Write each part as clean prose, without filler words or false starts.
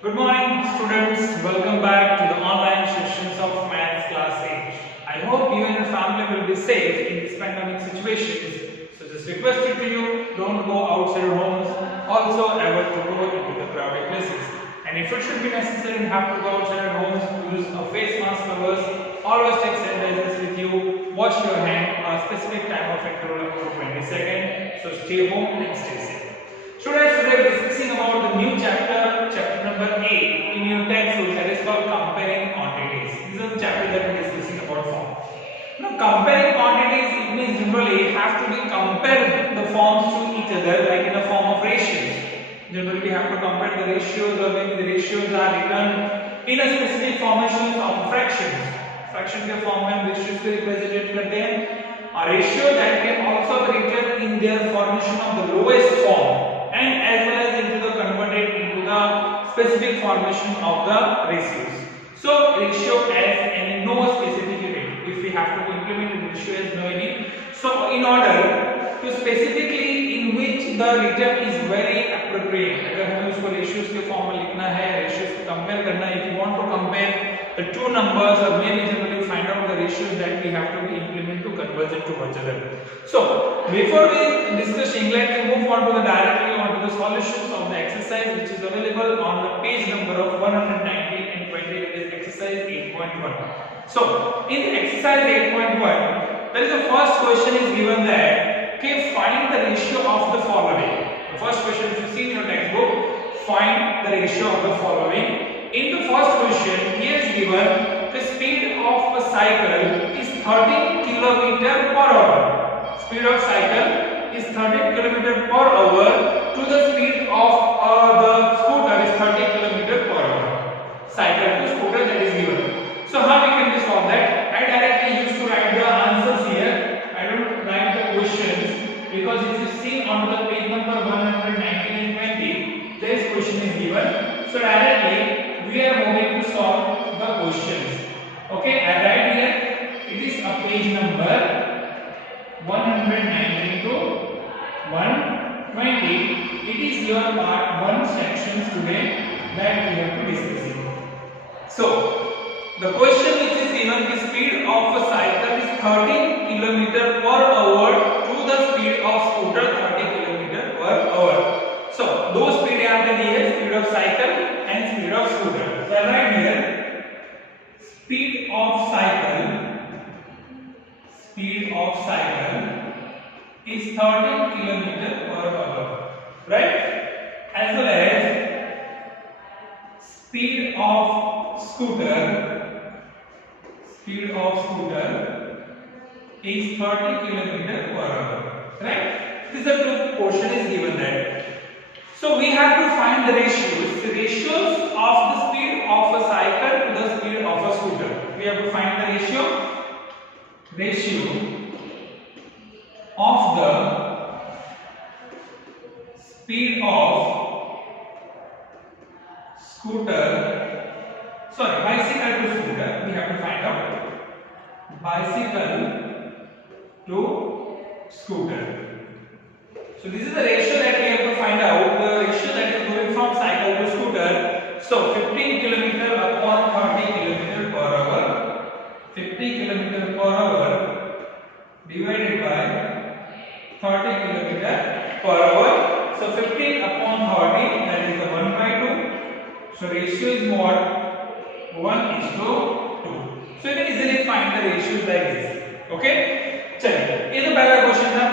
Good morning, students. Welcome back to the online sessions of Maths Class 8. I hope you and your family will be safe in these pandemic situations. So just requested to you, don't go outside your homes. Also, avoid to go into the crowded places. And if it should be necessary and have to go outside your homes, use a face mask covers. Always take sanitizers with you. Wash your hand a specific time of interval up to 20 seconds. So stay home and stay safe. Students, today we are discussing about the new chapter number 8 in your textbook, that is called comparing quantities. This is the chapter that we are discussing about form. Now, comparing quantities, it means generally have to be compared the forms to each other, like in a form of ratios. Generally, we have to compare the ratios, or maybe the ratios are written in a specific formation of fractions. Fraction के form में ratios को represent करते हैं. A ratio that can also be written in their formation of the lowest form, and as well as into the converted into the specific formation of the ratios. So ratio has any no specific unit. If we have to implement ratio as no unit, so in order to specifically in which the return is very appropriate, अगर हमें उसको ratios के form में लिखना है, ratios को compare करना है, if you want to compare the two numbers or maybe generally find out the ratios that we have to implement to converge it to each other. So before we discuss English, we move on to the directly on to the solutions of the exercise which is available on the page number of 119 and 20, that is exercise 8.1. So in the exercise 8.1, there is a first question is given that, okay, find the ratio of the following. The first question, if you see in your textbook, find the ratio of the following. In the first question, here is given the speed of a cycle is 13 km per hour. Speed of cycle is 13 km per hour to the speed of the scooter is 30 km per hour. Cycle to scooter, that is given. So how we can solve that? I directly used to write the answers here. I don't write the questions because if you see on the page number 119 and 20, this question is given. So directly we are moving to solve the questions. Okay, I write here. It is a page number 119 to 120. It is your part 1 sections today that we have to discuss. So the question which is given, the speed of a cycle is 13 km per hour to the speed of scooter 30 km per hour. So those speed are the speed of cycle and speed of scooter. So right here, speed of cycle is 13 km per hour, right? As well as speed of scooter is 30 km per hour, right? This is the question is given that. So we have to find the ratios of the speed of a cycle to the speed of a scooter. We have to find the ratio of the speed of bicycle to scooter. We have to find out bicycle to scooter. So this is the ratio that we have to find out, the ratio that is going from cycle to scooter. So 15 km upon 30 km per hour, 50 km per hour divided by 30 km per hour. So 15 upon 30, that is the 1 by 2. So ratio is what? 1:2. So you can easily find the ratios like this. Okay? Chaliye, ये तो पहला क्वेश्चन था.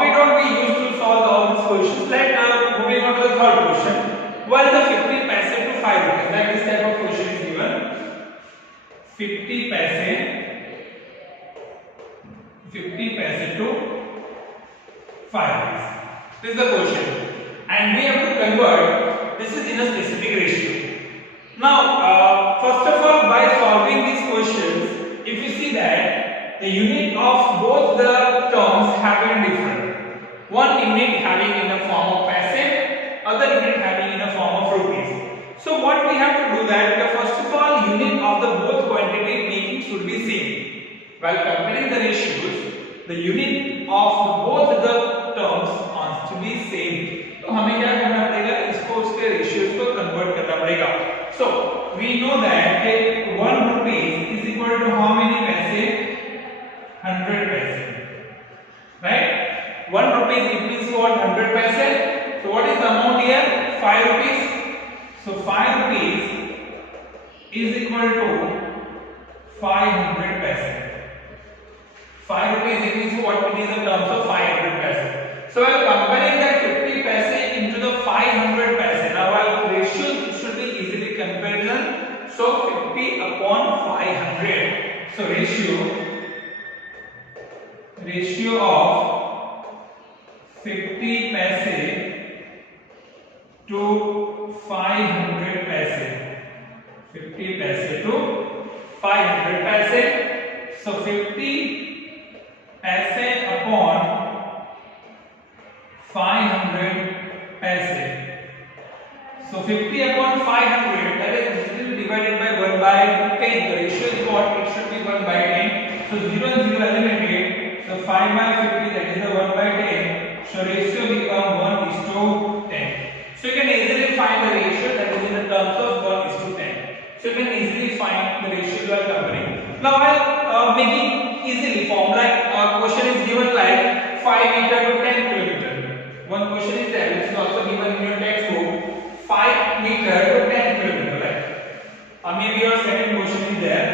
We don't be used to solve all these questions. Like moving on to the third question. What is the 50 paise to 5 rupees? Like this type of question is given. 50 paise to 5 rupees. This is the question, and we have to convert. This is in a specific ratio. Now, first of all, by solving these questions, if you see that the unit of both the terms have been different. One unit having in the form of paise, other unit having in the form of rupees. So what we have to do that, first of all, unit of the both quantity making should be same. While comparing the ratios, the unit of both the terms wants to be same. तो हमें क्या करना पड़ेगा, इसको उसके रेशियोज को कन्वर्ट करना पड़ेगा. So we know that 1 rupees is equal to how many paise? 100 paise, right? 1 rupees equals what? 100 paise. So what is the amount here? 5 rupees. So 5 rupees is equal to 500 paise. 5 rupees equals what? It is in terms of 500 paise. So while comparing that 50 paise into the 500 paise, now while ratios should be easily comparison, so 50 upon 500. So ratio of 50 paise to 500 paise. 50 paise to 500 paise. So 50 paise upon 500 paise. So 50 upon 500, that is easily divided by 1 by 10. The ratio is what? It should be 1 by 10. So 0 and 0 eliminated. So 5 by 50, that is the 1 by 10. So ratio becomes 1:10. So you can easily find the ratio, that is in the terms of 1:10. So you can easily find the ratio you are comparing. Now while making easily form, like question is given like 5 meter to 10 kilometer. One question is there which is also given in your textbook, 5 meter to 10 kilometer, right? Or maybe your second question is there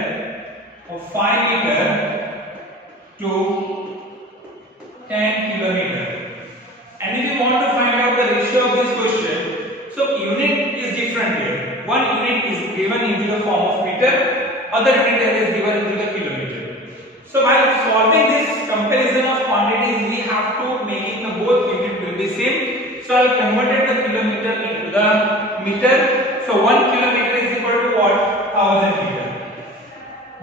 of 5 meter to 10 kilometer. And if you want to find out the ratio of this question, so unit is different here. One unit is given into the form of meter, other unit is given into the kilometer. So while solving this comparison of quantities, we have to make it the both unit will be same. So I have converted the kilometer into the meter. So 1 kilometer is equal to what? 1000 meter.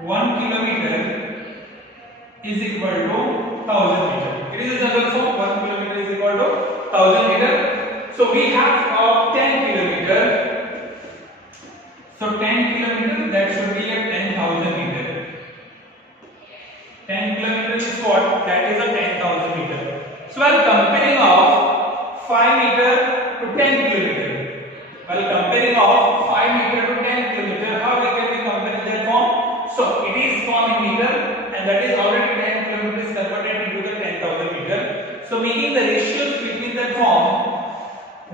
1 kilometer is equal to 1000 meter. It is a general form. 1 kilometer is equal to 1000 meter. So we have 10 kilometer. So 10 kilometer, that should be a 10,000 meter. 10 kilometers is what? That is a 10,000 meter. So while comparing of 5 meter to 10 kilometer, while comparing of 5 meter to 10 kilometer, how we can be comparing that form? So it is form in meter, and that is already 10 kilometers converted into the 10,000 meter. So making the ratios between that form,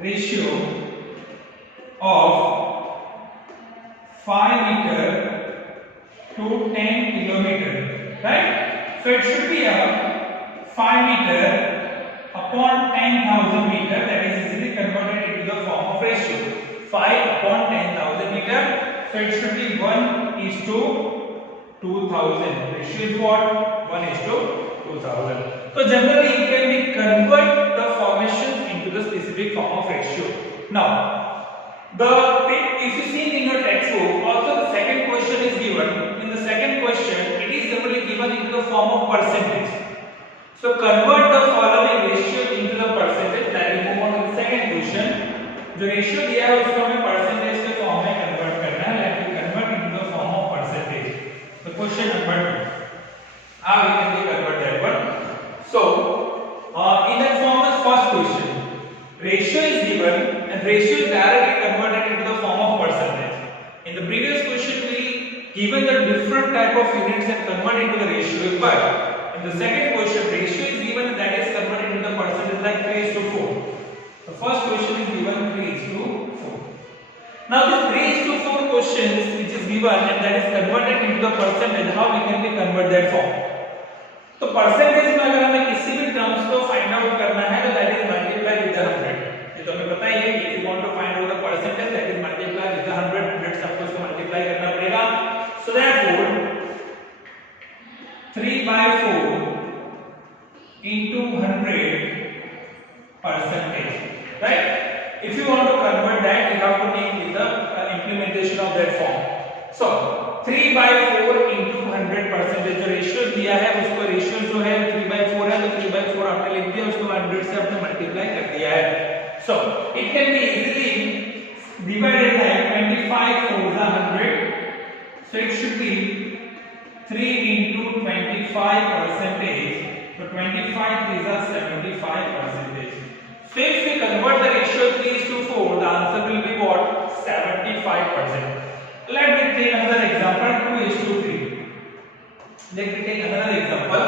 ratio of 5 meter to 10 kilometer, right? So it should be a 5 meter upon 10,000 meter, that is easily converted into the form of ratio 5 upon 10,000 meter. So it should be 1:2000. Ratio is what? 1:2000. So generally you can be convert the formations into the specific form of ratio. Now if you see in your textbook, also the second question is given. In the second question, it is simply given into the form of percentage. So convert the following ratio into the percentage. That will move on to the second question. जो ratio दिया है उसको हमें percentage के form में convert करना है. Let me convert into the form of percentage. The question number 2. How we can convert that one? So in that form, the first question, ratio is given and ratio is directly converted into the form of percentage. In the previous question, we given the different type of units and convert into the ratio, but in the second question, ratio is given and that is converted into the percentage like 3:4. The first question is given 3:4. Now this 3:4 questions which is given and that is converted into the percentage, how we can convert that form? तो परसेंटेज में अगर हमें किसी भी टर्म्स को find out करना है तो दैट इज मल्टीप्लाई विद 100. ये तो हमें पता ही है कि if you want to find out the percentage that is multiply with 100. 100 से आपको इसको मल्टीप्लाई करना पड़ेगा. So therefore 3/4 into 100 percentage, right? If you want to convert that, you have to make with the implementation of that form. So 3/4 into 100 percentage जो रेशियो दिया है उसको रेशियो जो है 3/4 है तो 3/4 आपने लिख दिया, उसको 100 से आपने मल्टीप्लाई कर दिया है. So it can be easily divided like 25 4s are 100. So it should be 3 into 25 percentage. So 25 3s are 75 percentage. So if we convert the ratio 3:4, the answer will be what? 75 75%. Let me take another example, 2:3. Let me take another example,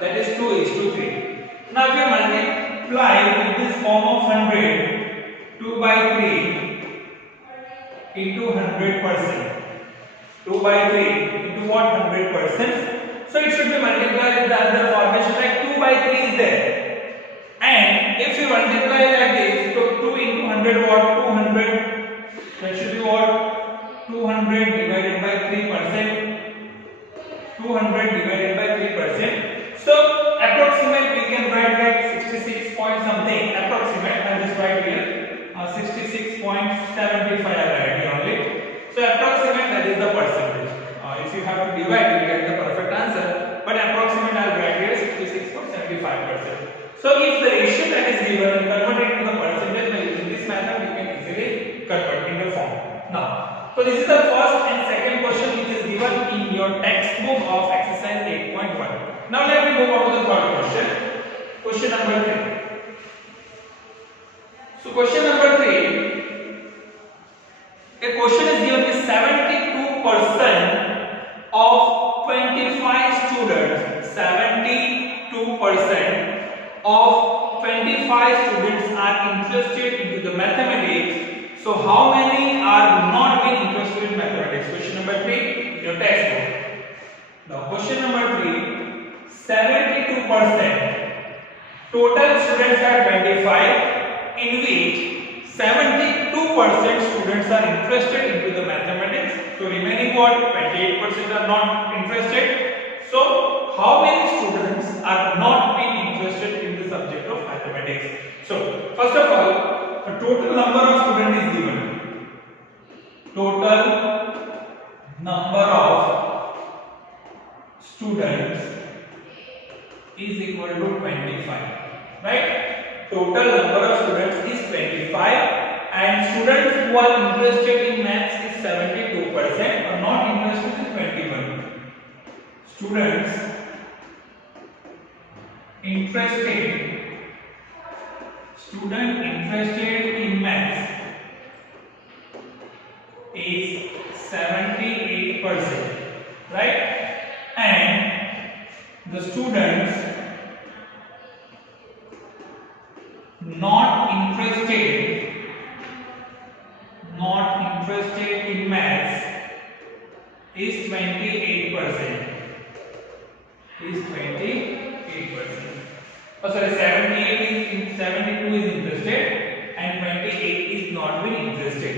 that is 2:3. Now if you multiply with this form of 100, 2 by 3 into 100%. 2 by 3 into what? 100%. So it should be multiplied with the other formation, like 2 by 3 is there. And if you multiply like this, so 2 into 100 what? 200. That should be what? 200 divided by 3%. 200 divided by 3%. So approximate we can write like 66 point something. Approximate, I just write here 66.75 I write here only. So approximate, that is the percentage. If you have to divide, you get the perfect answer. But approximate I'll write here 66.75%. So if the ratio that is given and converted into the percentage by using this method, you can easily convert in the form. Now, so this is the first and second question which is given in your textbook of exercise 8.1. Now let me move on to the third question. Question number 3. So question number 3. A question is given with 72% of 25 students. 72% of 25 students are interested into the mathematics. So how many are not being interested in mathematics? Question number 3, your textbook. Now question number 3, 72%. Total students are 25, in which 72% students are interested into the mathematics. So remaining what? 28% are not interested. So how many students are not being interested in the subject of mathematics? So first of all, the total number of students is given. Total number of students is equal to 25, right? Total number of students is 25 and students who are interested in maths is 72% or not interested is 21. Students interested in maths is 78%, right? And the students not interested in maths is 28%. Is 28%. Oh, sorry, 72 is interested and 28 is not being interested.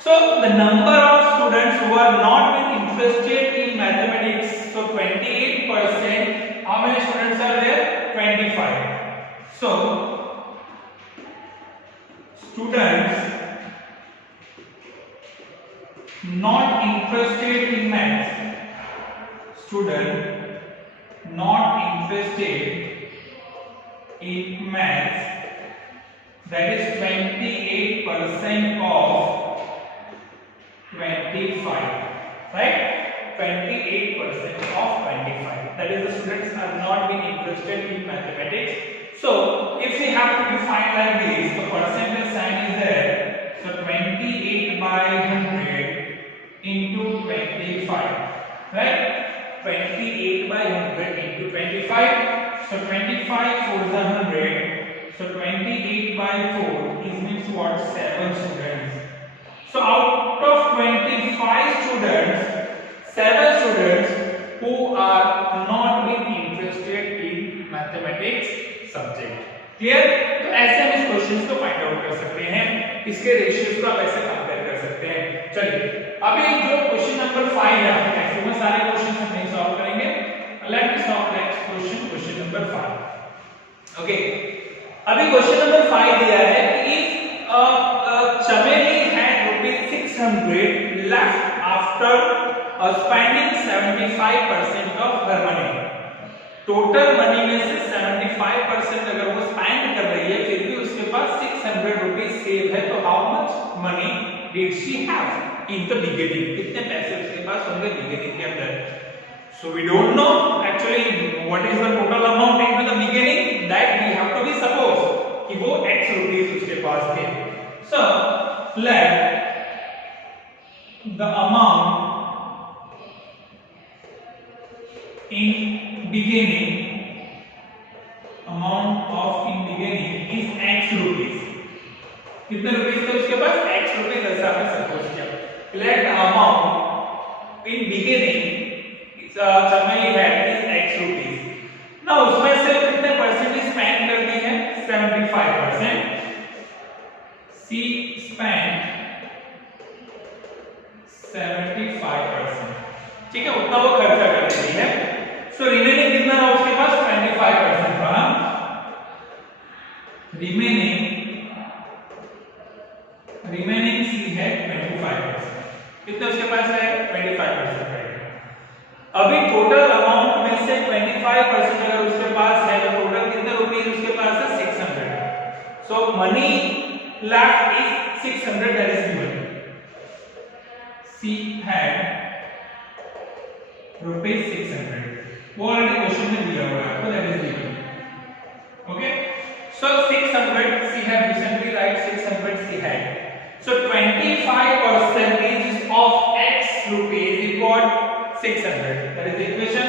So the number of students who are not being interested in mathematics, so 28%, how many students are there? 25. So students not interested in maths, student not interested in maths, that is 28% of 25, right? 28% of 25, that is the students are not being interested in mathematics. So if we have to define like this, the percentage sign is there, so 28 by 100 into 25, right? 28 by 100 into 25, so 25 4 is 100, so 28 by 4 is means what? 7 students. So out of 25 students, 7 students who are not being interested in mathematics subject. Clear? तो ऐसे हम इस क्वेश्चंस को find out कर सकते हैं, इसके रेशियोज को आप ऐसे कंपेयर कर सकते हैं. चलिए अभी जो क्वेश्चन नंबर 5 है, मैक्सिमम सारे क्वेश्चंस हम नहीं सॉल्व करेंगे. Let me solve next question number 5. ओके, अभी क्वेश्चन नंबर 5 दिया है कि इफ चमेली हैड ₹600 left after spending 75% of her money. Total money में से 75% अगर वो स्पेंड कर रही है, फिर भी उसके पास 600 रुपीज सेव है, तो how much money did she have in the beginning? कितने पैसे उसके पास होंगे बिगिनिंग के अंदर? So we don't know actually what is the total amount in the beginning, that we have to be suppose कि वो x रुपीस उसके पास थे. सो लेट the amount in beginning is x rupees. कितने रुपीस थे उसके पास? x रुपीस, ऐसा आपने सपोज किया. Let the amount in beginning Chameli had is x rupees. Now उसमें से कितने परसेंटेज स्पेंड कर दी है? 75%. She spent 75%. ठीक है, उतना वो खर्चा कर देती है. सो रिमेनिंग कितना रहा उसके पास? 25% रहा. Remaining she had 25%. कितने उसके पास है? 25% रहेगा. अभी टोटल अमाउंट में से 25% अगर उसके पास है तो टोटल कितने रुपीस उसके पास है? 600. सो money left is 600, that is given. She had rupees 600. वो ऑलरेडी क्वेश्चन में दिया हुआ है आपको, that is given. Okay, so 600 she had, recently write 600 she had. So 25% is of x rupees equal 600. That is the equation.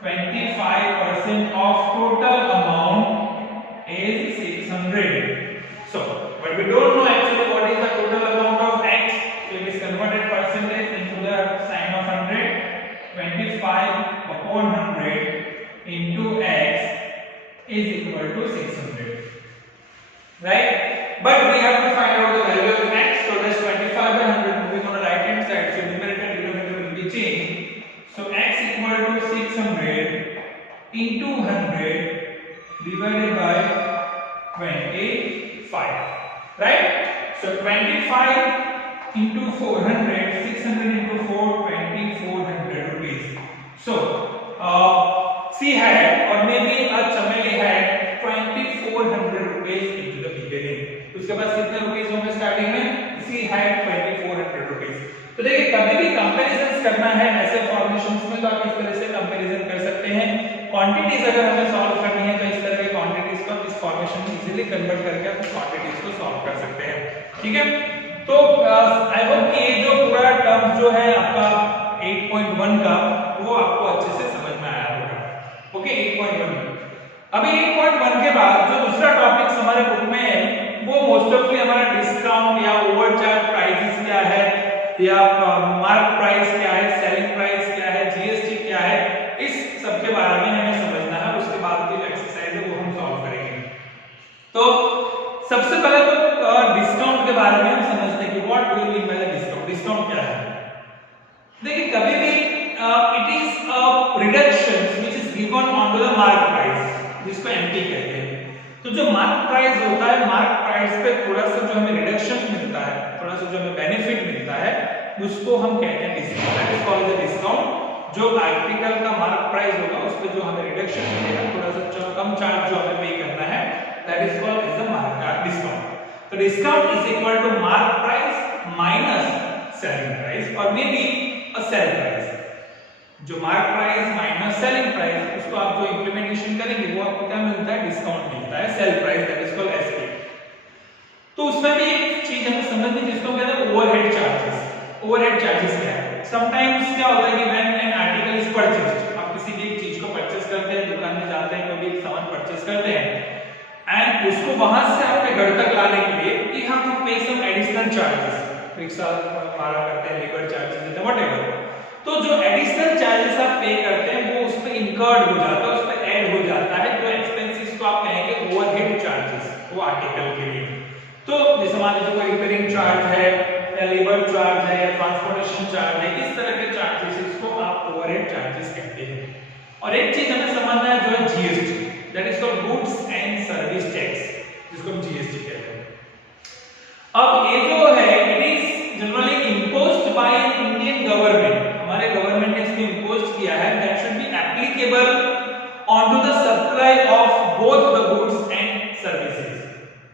25% of total amount is 600. So, but we don't know actually what is the total amount of x. So it is converted percentage into the sign of 100. 25 upon 100 into x is equal to 600. Right? But we have to find out the value of x. So that's 25 by 100 moving on the right hand side. So numerator and denominator will be changed. So x equal to 600 into 100 divided by 25. Right? So 25 into 400, 600 into 4, 2400 rupees. So she had, or maybe Chameli had 2400 rupees into the beginning. उसके पास कितने रुपीस होंगे स्टार्टिंग में? She had 2400 rupees. तो देखिए कभी भी कंपैरिजन करना है ऐसे फॉर्मेशंस में तो आप इस तरह से कंपैरिजन कर सकते हैं. क्वांटिटीज अगर हमें सॉल्व करनी है तो इस तरह के क्वांटिटीज को इस फॉर्मेशन में इजीली कन्वर्ट करके आप क्वांटिटीज को सॉल्व कर सकते हैं. ठीक है, तो आई होप कि ये जो पूरा टर्म जो है आपका 8.1 का वो आपको अच्छे से समझ में आया होगा. ओके, 8.1. अभी 8.1 के बाद जो दूसरा टॉपिक हमारे बुक में है वो मोस्ट ऑफली हमारा डिस्काउंट या ओवरचार्ज प्राइसेस क्या है, या मार्क प्राइस क्या है, सेलिंग प्राइस क्या है, जीएसटी क्या है, इस सब के बारे में हमें समझना है. उसके बाद जो एक्सरसाइज है वो हम सॉल्व करेंगे. तो सबसे पहले तो डिस्काउंट के बारे में हम समझते हैं कि what do you mean by the discount. Discount क्या है? देखिए कभी भी it is a reduction which is given on to the mark price, जिसको एमपी कहते हैं. तो जो मार्क प्राइस होता है, मार्क प्राइस पे थोड़ा सा जो हमें रिडक्शन मिलता है, थोड़ा सा जो हमें बेनिफिट मिलता है, उसको हम कहते हैं discount. That is called the discount. जो आर्टिकल का मार्क प्राइस होगा उस पे जो हमें रिडक्शन मिलेगा, थोड़ा सा कम चार्ज जो हमें पे करना है, that is called as the mark discount. तो discount is equal to mark price minus selling price और may be a sale price. जो mark price minus selling price, उसको आप जो इंप्लीमेंटेशन करेंगे वो आपको क्या मिलता है? डिस्काउंट मिलता है, sale price, that is called SP. तो उसमें भी एक चीज हमें समझनी जिसको कहते हैं ओवरहेड चार्जेस. ओवरहेड चार्जेस क्या है? समटाइम्स क्या होता है कि when an article is purchased, आप किसी भी एक चीज को परचेज करते हैं, दुकान में जाते हैं, कोई भी सामान परचेज करते हैं एंड उसको वहां से अपने घर तक लाने के लिए वी हैव टू पे सम एडिशनल चार्जेस. रिक्शा भाड़ा करते हैं, लेबर चार्जेस देते हैं, व्हाटएवर. तो जो एडिशनल चार्जेस आप पे करते हैं वो उस पे इनकर्ड हो जाता है, उस पे ऐड हो जाता है. जो एक्सपेंसेस को आप कहेंगे ओवरहेड चार्जेस वो आर्टिकल के लिए. तो जैसे मान लीजिए कोई रिपेयरिंग चार्ज है या लेबर चार्ज है या ट्रांसपोर्टेशन चार्ज है, इस तरह के चार्जेस को आप ओवरहेड चार्जेस कहते हैं. और एक चीज हमें समझना है जो है GST, that is called goods and service tax, जिसको हम जीएसटी कहते हैं. अब ये जो है it is generally imposed by Indian government. हमारे गवर्नमेंट ने इसको इम्पोज किया है. That should be applicable on to the supply of both the goods and services.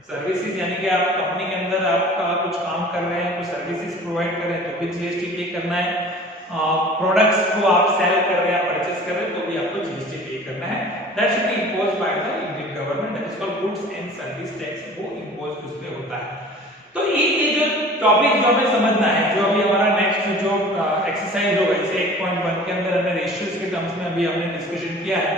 Services यानी कि आप कंपनी के अंदर आपका कुछ काम कर रहे हैं, कुछ सर्विसेज प्रोवाइड कर रहे हैं तो भी जीएसटी पे करना है. प्रोडक्ट्स को आप सेल कर रहे हैं, परचेज कर रहे हैं तो भी आपको जीएसटी पे करना है. That should B imposed by the Indian government. That is called goods and service tax. वो इम्पोज्ड उस पे होता है. तो ये जो टॉपिक जो हमें समझना है, जो अभी हमारा नेक्स्ट जो एक्सरसाइज होगा, जैसे 8.1 के अंदर हमने रेशियोज के टर्म्स में अभी हमने डिस्कशन किया है,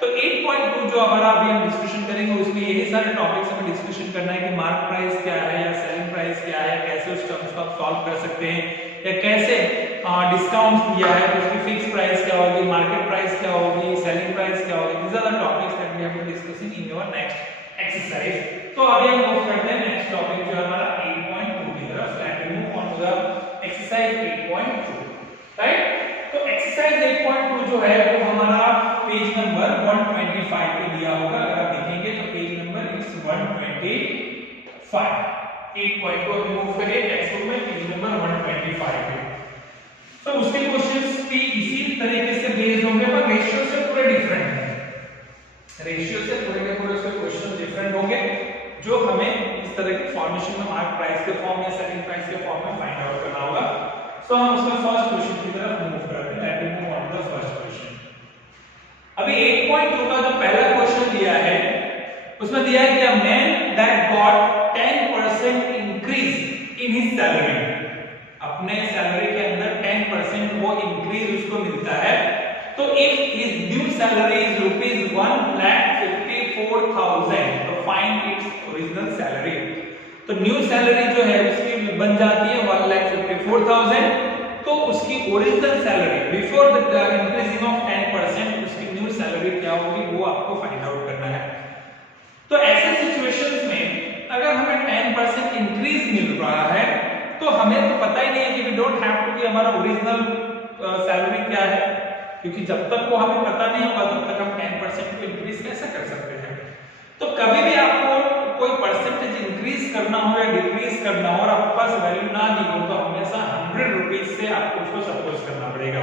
तो 8.2 जो हमारा अभी हम डिस्कशन करेंगे उसमें यही सारे टॉपिक्स हमें डिस्कशन करना है कि मार्क प्राइस क्या है या सेलिंग प्राइस क्या है, कैसे उस टर्म्स को आप सॉल्व कर सकते हैं, या कैसे डिस्काउंट दिया है तो उसकी फिक्स प्राइस क्या होगी, मार्केट प्राइस क्या होगी, सेलिंग प्राइस क्या होगी। These are the topics that we have to discussing in your next exercise. तो अभी हम मूव करते हैं नेक्स्ट टॉपिक जो हमारा 8.2 की तरफ। Let us move on to the exercise 8.2, right. तो एक्सरसाइज 8.2 जो है वो हमारा पेज नंबर 125 पे दिया होगा। अगर आप देखेंगे तो पेज नंबर इज 125। 8.2 अभी मूव करिए टेक्स्ट बुक में पेज नंबर 125 पे। तो उसके क्वेश्चंस भी इसी तरीके से बेस्ड होंगे, पर रेशियो से पूरे डिफरेंट है। रेशियो से पूरे के पूरे उसके क्वेश्चन डिफरेंट होंगे, जो हमें इस तरह के फॉर्मेशन में मार्क प्राइस के फॉर्म या सेलिंग प्राइस के फॉर्म में फाइंड आउट करना होगा। सो हम उसका फर्स्ट क्वेश्चन की तरफ मूव करते हैं। Let us move on to the first question. अभी 8.2 का जो पहला क्वेश्चन दिया है उसमें दिया है कि a man that got 10% increase in his salary, अपने सैलरी के अंदर 10% वो इंक्रीज उसको मिलता है। तो if his new salary is rupees 1,54,000 तो फाइंड इट्स ओरिजिनल सैलरी। तो न्यू सैलरी जो है उसकी बन जाती है 1,54,000। तो उसकी original salary before the increasing of 10% उसकी न्यू सैलरी क्या होगी वो आपको फाइंड आउट करना है। तो ऐसे सिचुएशंस में अगर हमें 10% इंक्रीज मिल रहा है तो हमें तो पता ही नहीं है कि वी डोंट हैव टू कि हमारा ओरिजिनल सैलरी क्या है, क्योंकि जब तक वो हमें पता नहीं होगा तब तक हम 10% को इंक्रीज कैसे कर सकते हैं। तो कभी भी आपको कोई परसेंटेज इंक्रीज करना हो या डिक्रीज करना हो और आपके पास वैल्यू ना दी हो तो हमेशा 100 रुपीस से आपको उसको सपोज करना पड़ेगा।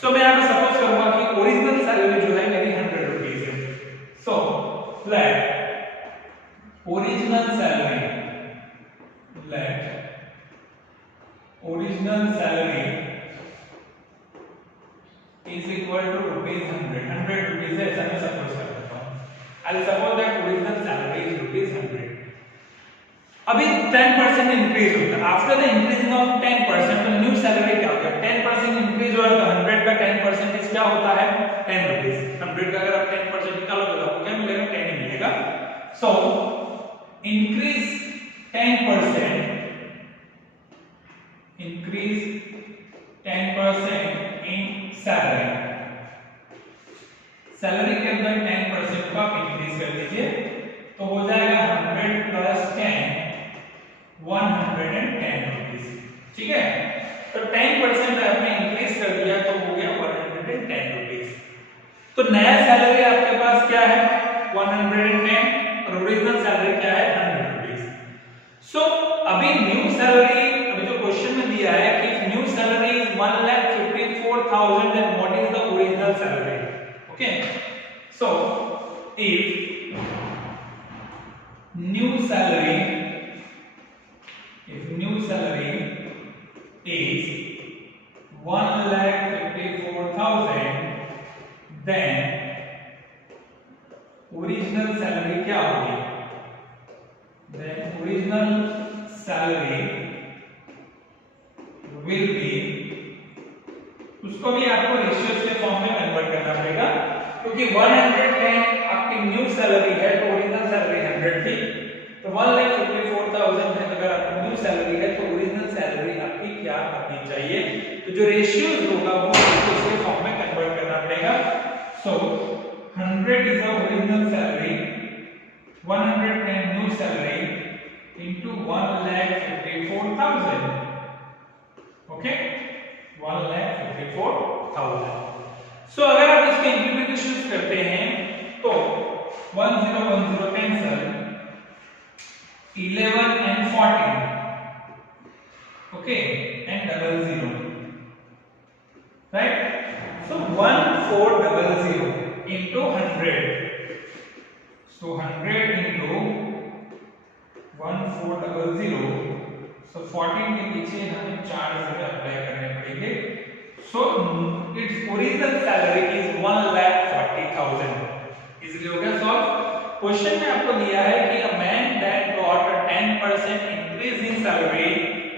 सो मैं यहाँ पे सपोज करूंगा कि ओरिजिनल सैलरी जो है मेरी 100 रुपीस है। So let original salary is equal to rupees 100 rupees है, ऐसा मैं सपोज कर देता हूँ। I'll suppose that original salary is rupees 100। अभी 10% इंक्रीज होता है। आफ्टर द इंक्रीजिंग ऑफ 10% तो न्यू सैलरी क्या होगा, 10% इंक्रीज हुआ तो 100 का 10% क्या होता है 10 रुपीस। 100 का अगर आप 10% निकालोगे तो आपको क्या मिलेगा 10 ही मिलेगा। सो इंक्रीज 10% इन सैलरी, सैलरी के अंदर 10% को आप इंक्रीज कर दीजिए तो हो जाएगा 100 प्लस 10 110 रुपीस। ठीक है, तो 10% आपने इंक्रीज कर दिया तो हो गया 110 रुपीस। तो नया सैलरी आपके पास क्या है 110 और ओरिजिनल सैलरी क्या है 100 रुपीस। सो अभी न्यू सैलरी, अभी जो क्वेश्चन में दिया है कि new salary is 1,54,000 then what is the original salary? Okay, so if new salary is 1,54,000 then original salary क्या होगी, then original salary will be, उसको भी आपको रेशियोज के फॉर्म में कन्वर्ट करना पड़ेगा, क्योंकि 110 आपकी न्यू सैलरी है तो ओरिजिनल सैलरी 100 थी। तो 1,54,000 है, अगर आपकी न्यू सैलरी है तो ओरिजिनल सैलरी आपकी क्या होनी चाहिए। तो जो रेशियोज होगा वो रेशियोज के फॉर्म में कन्वर्ट करना पड़ेगा। सो 100 is the original salary, 110 new salary into 1,54,000। ओके, 1,54,000। सो अगर आप इसके इंप्लीमेंटेशन करते हैं तो 1010 कैंसल, 11 and 14, okay, and 00, right? So 1400 into 100, so 100 into 1400, so 14 के पीछे हमें 4 जीरो अप्लाई करने पड़ेंगे। So its original salary is 1,40,000। इसलिए हो गया सॉल्व। क्वेश्चन में आपको दिया है कि a man that got a 10% increase in salary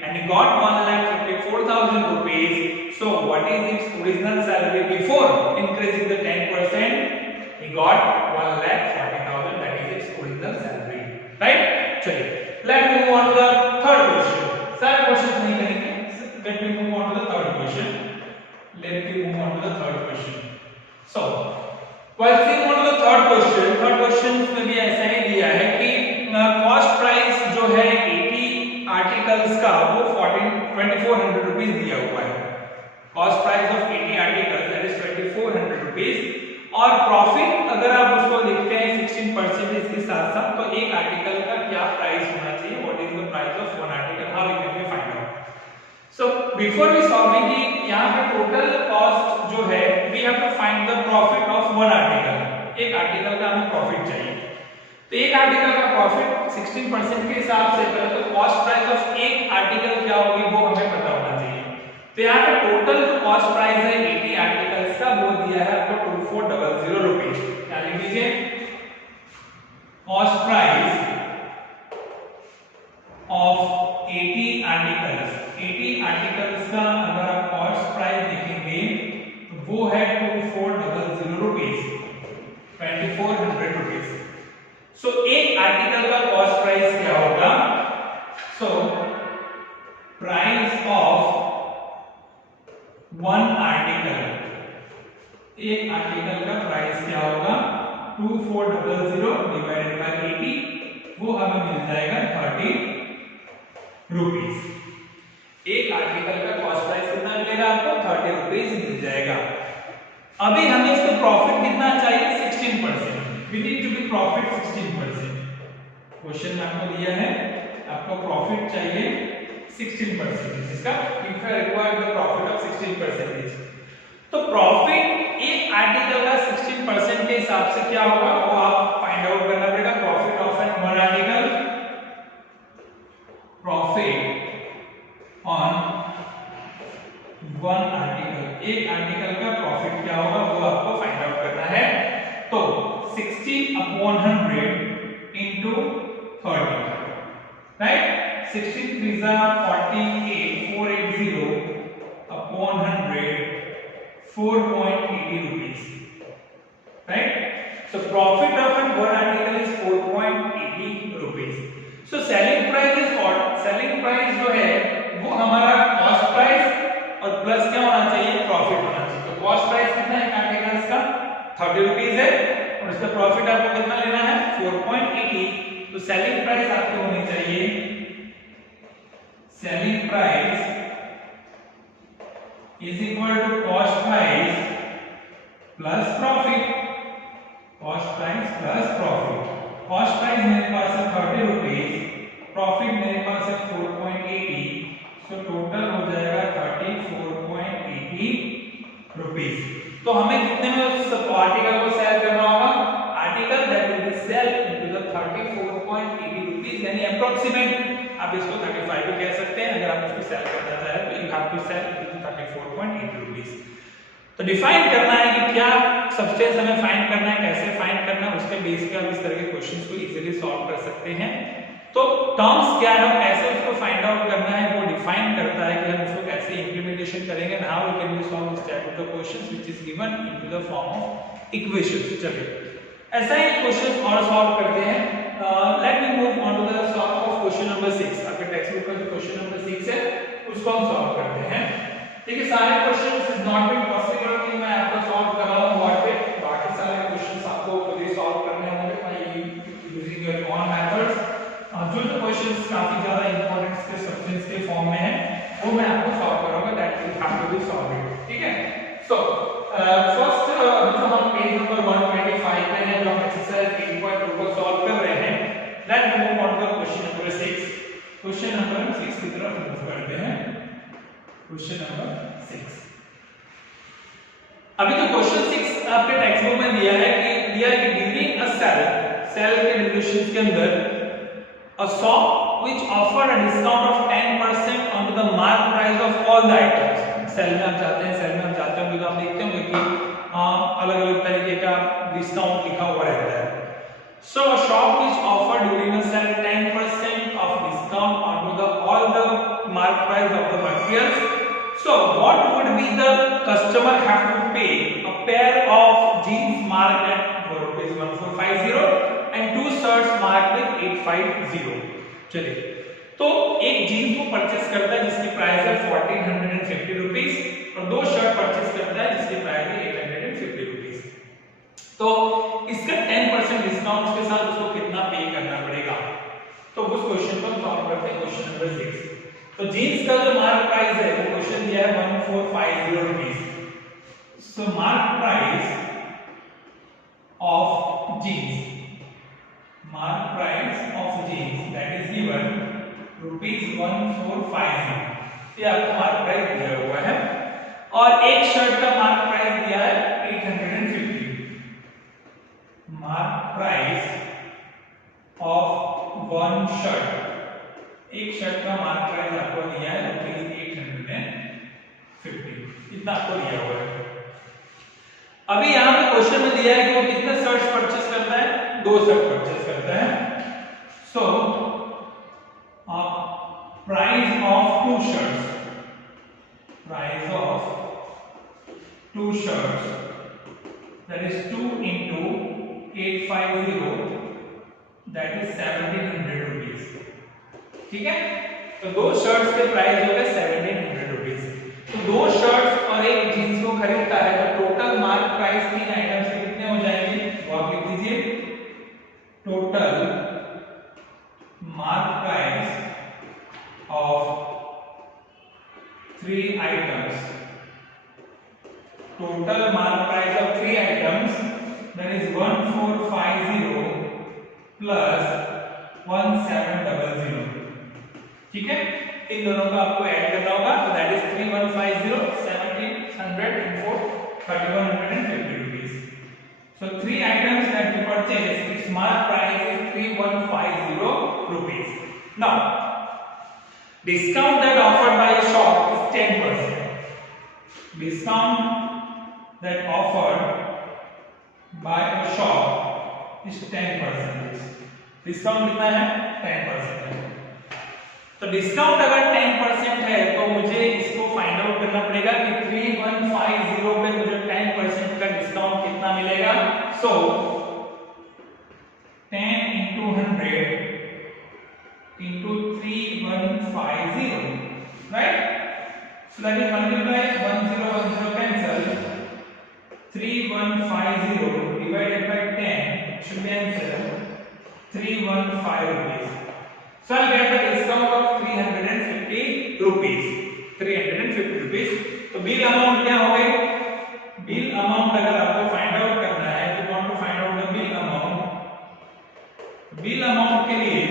and he got 1,54,000 rupees. So what is its original salary before increasing the 10%? He got 1,40,000. That is its original salary. Right? चलिए, let's move on to the third question. सारे क्वेश्चन नहीं करेंगे. Let me move on to the third question. Let me move on to the third question. So, while seeing on to the third question में भी ऐसा ही दिया है कि cost price जो है 80 आर्टिकल्स का वो 2400 रुपीस दिया हुआ है. Cost price of 80 articles that is 2400 रुपीस. और प्रॉफिट अगर आप उसको देखते हैं 16% इसके साथ साथ, तो एक आर्टिकल का क्या प्राइस होना चाहिए, what is the price of one article, how you can find out. So before we solving कि यहाँ पे टोटल कॉस्ट जो है we have to find the profit of one article. एक आर्टिकल का हमें प्रॉफिट चाहिए, तो एक आर्टिकल का प्रॉफिट 16% के हिसाब से पहले तो कॉस्ट प्राइस ऑफ एक आर्टिकल क्या होगी वो हमें पता होना चाहिए. तो यहाँ पे टोटल जो कॉस्ट प्राइस है 80 आर्टिकल्स का वो दिया है आपको 2400 रुपीस. क्या लिख दीजिए, कॉस्ट प्राइस ऑफ 80 आर्टिकल्स. 80 आर्टिकल्स का अगर आप कॉस्ट प्राइस देखेंगे तो वो है 2400 रुपीस, 2400 रुपीस. सो एक आर्टिकल का कॉस्ट प्राइस क्या होगा. सो प्राइस ऑफ वन आर्टिकल, एक आर्टिकल का प्राइस क्या होगा 2400 डिवाइडेड बाय 80, वो हमें मिल जाएगा 30 रुपीस. एक आर्टिकल का कॉस्ट प्राइस कितना मिलेगा आपको 30 रुपीस मिल जाएगा. अभी हमें इसका प्रॉफिट कितना चाहिए 16%. We need to be profit 16%. Question में आपको दिया है आपको प्रॉफिट चाहिए 16%. इसका if you require the profit of 16%, तो प्रॉफिट एक आर्टिकल का 16% के हिसाब से क्या होगा वो आप फाइंड आउट करना पड़ेगा. Profit of an one article, profit on one article, एक आर्टिकल का प्रॉफिट क्या होगा वो आपको फाइंड आउट करना है. तो 60/100 into 30, राइट. 16 3 48, 480 upon 100, 4.80 rupees, right? So profit of one article is 4.80 rupees. So selling price is what? Selling price जो है वो हमारा कॉस्ट प्राइस और प्लस क्या होना चाहिए प्रॉफिट होना चाहिए. तो कॉस्ट प्राइस कितना है आर्टिकल्स का 30 रुपीस है और इसका प्रॉफिट आपको कितना लेना है 4.80. तो सेलिंग प्राइस आपकी होनी चाहिए, selling price is equal to cost price plus profit. cost price plus profit. cost price मेरे पास है 30 रुपीस, प्रॉफिट मेरे पास है 4.80, सो टोटल हो जाएगा 34.80 रुपीस. तो हमें कितने में उस आर्टिकल को सेल करना होगा, article that will be sell into the 34.80 rupees, यानी अप्रोक्सीमेट आप इसको 35 भी कह सकते हैं. अगर आप इसको सेल करना चाहें तो you have to sell into 34.80 rupees. तो डिफाइन करना है कि क्या सब्सटेंस हमें फाइंड करना है, कैसे फाइंड करना है, उसके बेस पे आप इस तरह के क्वेश्चंस को इजीली सॉल्व कर सकते हैं. तो टर्म्स क्या है, कैसे उसको फाइंड आउट करना है वो डिफाइन करता है कि हम इसको कैसे इंप्लीमेंटेशन करेंगे. Now we can solve this type of the questions which is given into the form of equations. चलिए ऐसा ही क्वेश्चंस और सॉल्व करते हैं. Let me move on to the solve of question number 6. आपके टेक्स्ट बुक का जो question number 6 है उसको हम सॉल्व करते हैं. देखिए सारे questions is not been possible कि मैं आपको सॉल्व कर रहा हूं व्हाट पे, बाकी सारे क्वेश्चंस आपको खुद ही सॉल्व करने होंगे by using your own methods. जो जो क्वेश्चंस काफी ज्यादा इंपॉर्टेंट के सब्जेक्ट्स के फॉर्म में है वो मैं आपको सॉल्व करूंगा. That will have to be solved. ठीक है. सो फर्स्ट जो हम पेज नंबर 125 पे है जो हम एक्सरसाइज 8.2 को सॉल्व कर रहे हैं. Let's move on to question number 6. Question number 6 की तरफ मूव करते हैं. Question number 6. अभी तो क्वेश्चन 6 आपके टेक्स्ट बुक में दिया है कि ड्यूरिंग अ सेल के डिविजन के अंदर a shop which offered a discount of 10% on the mark price of all the items. Sell में आप जाते हैं, सेल में आप जाते होंगे तो आप देखते होंगे कि अलग अलग तरीके का डिस्काउंट लिखा हुआ रहता है. So a shop which offer during a sale 10% of discount onto the all the mark price of the materials. So what would be the customer have to pay a pair of jeans marked at rupees 1450 and two shirts marked with 850. चलिए, तो एक जीन्स को परचेस करता है जिसकी प्राइस है 1450 रुपीस और दो शर्ट परचेस करता है जिसकी प्राइस है 850 रुपीस। तो इसका 10% डिस्काउंट के साथ उसको कितना पे करना पड़ेगा, तो उस क्वेश्चन को हम सॉल्व करते हैं। क्वेश्चन नंबर 6, तो जीन्स का जो मार्क प्राइस है वो क्वेश्चन दिया है 1450 rupees. So mark price of jeans, mark price of jeans that is given rupees 1450, ये आपको मार्क प्राइस दिया हुआ है और एक शर्ट का मार्क प्राइस दिया है 850। Mark price of one shirt, एक शर्ट का मार्क प्राइस आपको दिया है रुपीस 850, इतना आपको दिया हुआ है। अभी यहां पे क्वेश्चन में दिया है कि वो कितने शर्ट्स परचेस करता है, दो शर्ट परचेस करता है। So price of two shirts, price of two shirts that is 2 into 850 that is 1700 rupees. ठीक है, तो दो शर्ट्स के प्राइस हो गए 1700 रुपीस। तो दो शर्ट्स और एक जींस को खरीदता है तो टोटल मार्क प्राइस तीन आइटम से कितने हो जाएंगे, तो आप लिख दीजिए total mark price of three items, total mark price of three items that is 1450 plus 1700। ठीक है, इन दोनों का आपको ऐड करना होगा, तो दैट इज 3150 1700 and 3150 rupees। So three items that we purchase, its mark price is 3150 rupees। Now discount that offered by a shop is 10%, discount that offered by a shop is 10%। डिस्काउंट कितना है, 10% है। तो डिस्काउंट अगर 10% है तो मुझे इसको फाइंड आउट करना पड़ेगा कि 3150 पे मुझे 10% का डिस्काउंट कितना मिलेगा। सो 10 into 100 into 3150, right? So that is multiply 1010 cancel, 3150 divided by 10 should be answer 315 rupees। So I'll get the discount of 350 rupees, 350 rupees। तो बिल अमाउंट क्या हो गई, बिल अमाउंट अगर आपको फाइंड आउट करना है तो want to find out the bill amount. Bill amount के लिए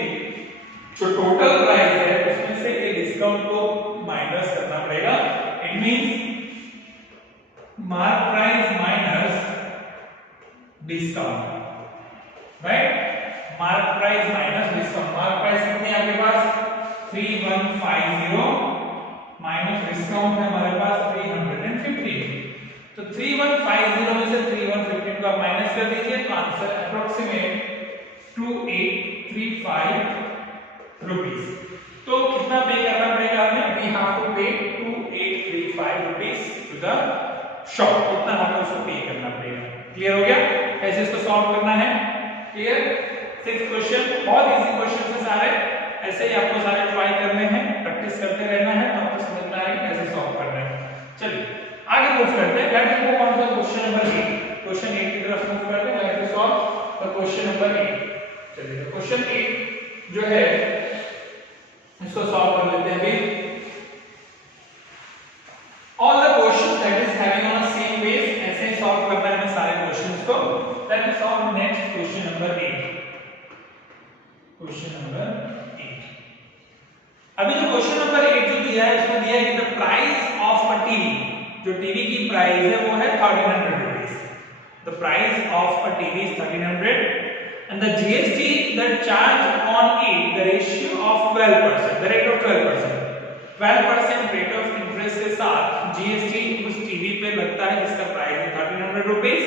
जो टोटल प्राइस है उसमें से ये डिस्काउंट को माइनस करना पड़ेगा। It means mark price minus discount, right? Mark price minus discount. Mark price कितनी है आपके पास 3150 माइनस डिस्काउंट है हमारे पास 350। तो 3150 में से 3150 को आप माइनस कर दीजिए तो आंसर अप्रोक्सीमेट 2835 रुपीस। तो कितना पे करना पड़ेगा हमें, वी हैव टू पे 2835 रुपीस टू द शॉप, कितना हमें उसको पे करना पड़ेगा। क्लियर हो गया, ऐसे इसको सॉल्व करना है। क्लियर, 6 क्वेश्चन, बहुत इजी क्वेश्चन है सारे, ऐसे ही आपको सारे ट्राई करने हैं, प्रैक्टिस करते रहना है तो आपको समझ में आएगा कैसे सॉल्व करना है। चलिए आगे मूव करते हैं। Let's move on to question number 8। Question 8 की तरफ मूव करते हैं। Let's solve the question number 8। चलिए क्वेश्चन 8 जो है इसको सॉल्व कर लेते हैं अभी। All the questions that is having on same base, ऐसे ही सॉल्व करना है सारे क्वेश्चंस को। Let us solve next question number 8। Question number 8, अभी जो क्वेश्चन नंबर 8 जो दिया है उसमें दिया है कि the price of a TV, जो टीवी की प्राइस है वो है 1300 rupees. The price of a TV is 1300 and the GST that charged on it the ratio of 12%, the rate of 12%, 12% rate of interest के साथ GST उस टीवी पे लगता है जिसका प्राइस है 1300 रुपीस।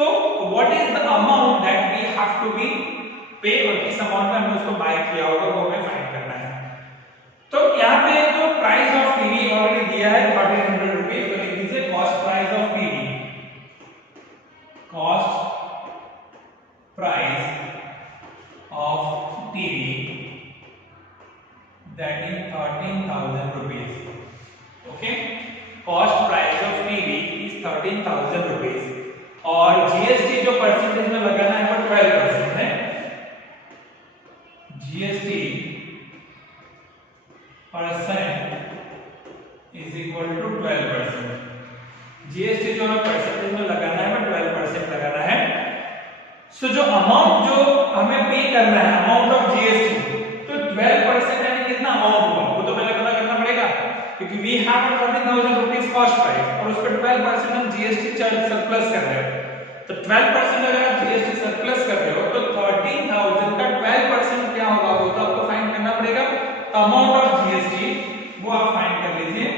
तो what is the amount that we have to be pay, और किस अमाउंट में हमने उसको बाय किया होगा वो हमें फाइंड करना है। तो यहाँ पे तो प्राइस ऑफ टीवी ऑलरेडी दिया है 1300 रुपीस, तो लिख दीजिए cost price of TV, cost price of TV that is 13,000 rupees. Okay, cost price of TV is 13,000 rupees और GST जो परसेंटेज में लगाना है वो 12% है। GST percent is equal to 12%। GST जो हमें परसेंटेज में लगाना है वो 12% लगाना है। सो जो अमाउंट जो हमें पे करना है, अमाउंट ऑफ GST, तो 12% यानी कितना अमाउंट हुआ वो तो पहले पता करना पड़ेगा, क्योंकि we have 13,000 rupees cost price और उस पर 12% हम जीएसटी चार्ज सरप्लस कर रहे हैं। तो 12% अगर आप जीएसटी सरप्लस कर रहे हो तो 13,000 का 12% क्या होगा वो तो आपको फाइंड करना पड़ेगा। अमाउंट ऑफ जीएसटी वो आप फाइंड कर लीजिए,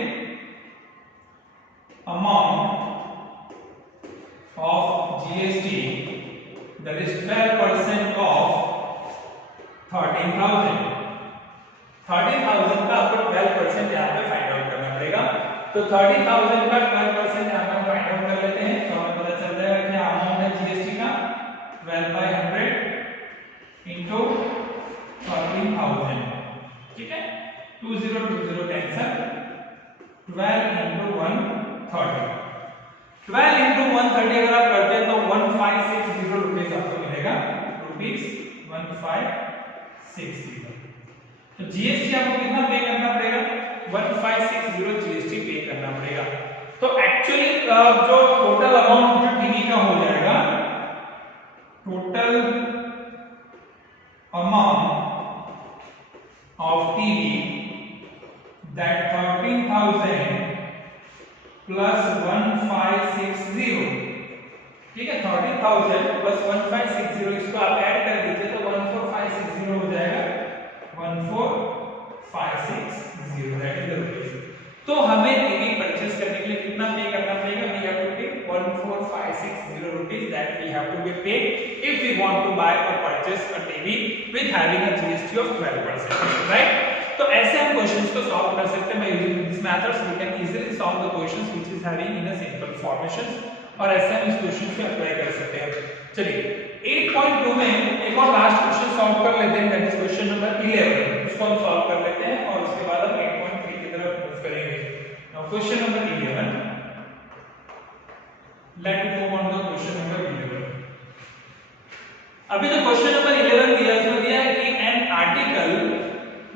amount of GST that is 12% ऑफ 13,000 का आपको 12% यहाँ पे फाइंड आउट करना पड़ेगा। तो 30,000 का 12% यहाँ पे फाइंड आउट कर लेते हैं, तो हमें पता चल जाएगा क्या अमाउंट है जीएसटी का 12/100 इंटू 13,000, ठीक है, 2020 कैंसल, 12 इंटू 130, 12 इंटू 130 अगर आप करते हैं तो 1560 रुपीज आपको मिलेगा, रुपीज 1560। तो जीएसटी आपको कितना पे करना पड़ेगा, 1560 जीएसटी पे करना पड़ेगा। तो एक्चुअली जो टोटल अमाउंट जो टीवी का हो जाएगा, total amount of TV that 13,000 प्लस 1560, ठीक है, 13,000 प्लस 1560 इसको आप ऐड कर दीजिए तो 14560 हो जाएगा, 14560 दैट इज द रुपीस। तो हमें टीवी परचेस करने के लिए कितना पे करना पड़ेगा, we have to pay 14560 rupees that we have to be paid if we want to buy और purchase a TV with having a GST of 12%, right. तो ऐसे हम क्वेश्चंस को सॉल्व कर सकते हैं by using this methods. We can easily solve the questions which is having in a simple formation, और ऐसे हम इस क्वेश्चन को अप्लाई कर सकते हैं। चलिए 8.2 में एक और लास्ट क्वेश्चन सॉल्व कर लेते हैं, दैट इज क्वेश्चन नंबर 11। इसको हम सॉल्व कर लेते हैं और उसके बाद हम 8.3 की तरफ मूव करेंगे। Now question number 11, let me move on to question number 11। अभी जो क्वेश्चन नंबर 11 दिया है उसमें दिया है कि an article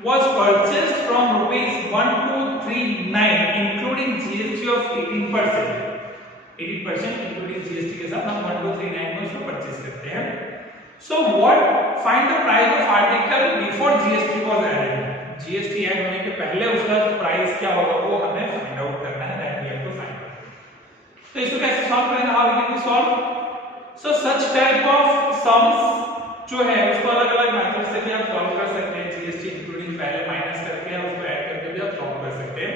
was purchased from ₹1239 including GST of 18%, 18% including GST के साथ हम 1239 में उसको परचेज करते हैं। So what find the price of article before GST was added, GST add होने के पहले उसका प्राइस क्या होगा वो हमें फाइंड आउट करना है, that we have to find out. तो इसको कैसे सॉल्व करेंगे, how we can solve. So such type of sums जो है उसको अलग-अलग मेथड से भी आप सॉल्व कर सकते हैं, जीएसटी इंक्लूडिंग पहले माइनस करके उसको ऐड करके भी आप सॉल्व कर सकते हैं।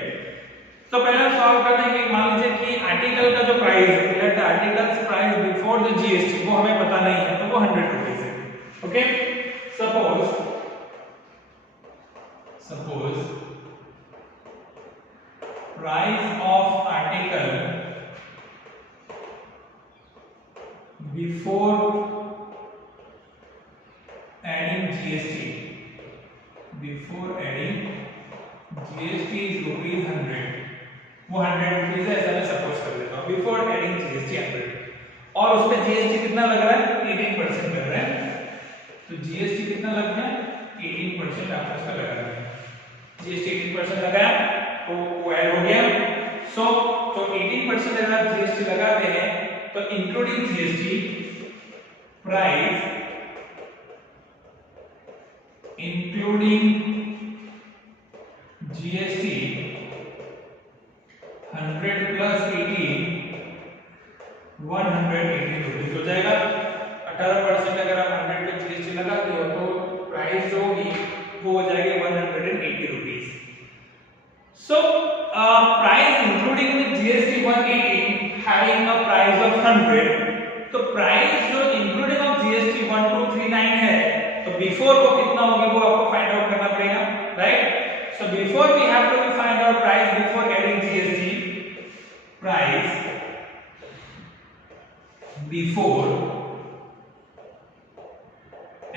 तो पहले हम सॉल्व करते हैं कि मान लीजिए कि आर्टिकल का जो प्राइस है, let the articles price before the GST वो हमें पता नहीं है, तो वो 100 रुपीस है। Okay, suppose price of article before adding GST, before adding GST is rupees 100, वो 100 रुपीज है ऐसा मैं सपोज कर लेता हूँ, बिफोर एडिंग जीएसटी 100, और उस पे जीएसटी कितना लग रहा है, 18% लग रहा है। तो जीएसटी कितना लग गया, 18% आपको इसका लगा है, जीएसटी 18% लगा है तो वो ऐड हो गया। सो तो 18% अगर आप जीएसटी लगाते हैं तो including GST price, including GST 100 प्लस 18 180 रुपीज हो जाएगा। 18% अगर आप 100 पे जीएसटी लगाते हो तो प्राइस जो होगी वो हो जाएगी 180 rupees. So price including with GST 180 having a price of 100, तो प्राइस जो इंक्लूडिंग ऑफ जीएसटी 1239 है, तो बिफोर को कितना होगी वो आपको फाइंड आउट करना पड़ेगा, right? So before we have to find out price before adding GST, price before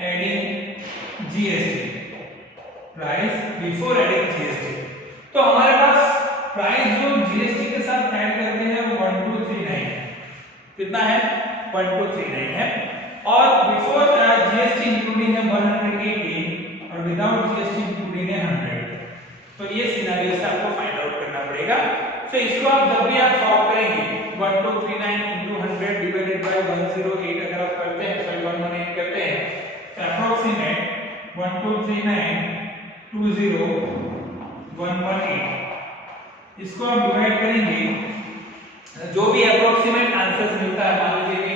adding GST, price before adding GST. तो हमारे पास प्राइस जो जीएसटी के साथ ऐड करते हैं वो 1239 कितना है, 1239 है, और बिफोर जीएसटी इंक्लूडिंग है 118 और विदाउट जीएसटी इंक्लूडिंग है 100। तो ये सिनेरियो से आपको फाइंड आउट करना पड़ेगा। तो इसको आप जब भी आप सॉल्व करेंगे 1239 into 100 डिवाइडेड बाय 108 अगर आप करते हैं, सॉरी 118 करते हैं, तो अप्रोक्सीमेट 1239 20118, इसको आप डिवाइड करेंगे, जो भी अप्रोक्सीमेट आंसर्स मिलता है, मान लीजिए कि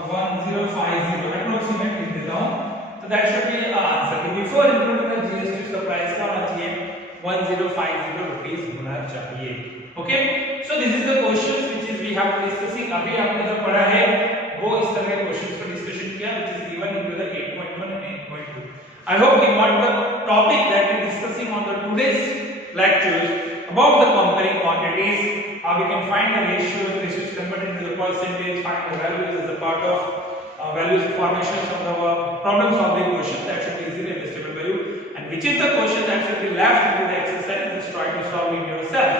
1050 अप्रोक्सीमेट लिख देता हूं, तो that should be answer. Before including the GST उसका प्राइस क्या होना चाहिए, 1050 रुपीस होना चाहिए। Okay, so this is the questions which is we have to discussing. अभी आपने जो पढ़ा है वो इस तरह के क्वेश्चंस पर डिस्कशन किया which is given in the 8.1 and 8.2। I hope you got the topic that we discussing on the today's lectures about the comparing quantities. We can find the ratios, ratios converted into the percentage, find the values as a part of values formations of the problem solving question. That should be easily understandable by you. And which is the question that should be left into the exercise, just try to solve it yourself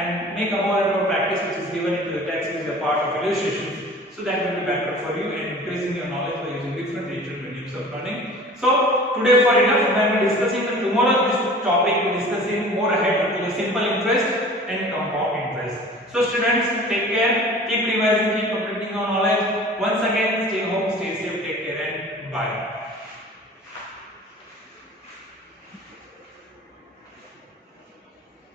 and make a more and more practice which is given into the text is a part of illustrations. So that will be better for you and increasing your knowledge by using different digital mediums of learning. So today for enough, when we discussing the tomorrow this topic we discussing more ahead into the simple interest and compound interest. So students, take care, keep revising, keep completing your knowledge. Once again, stay home, stay safe, take care and bye.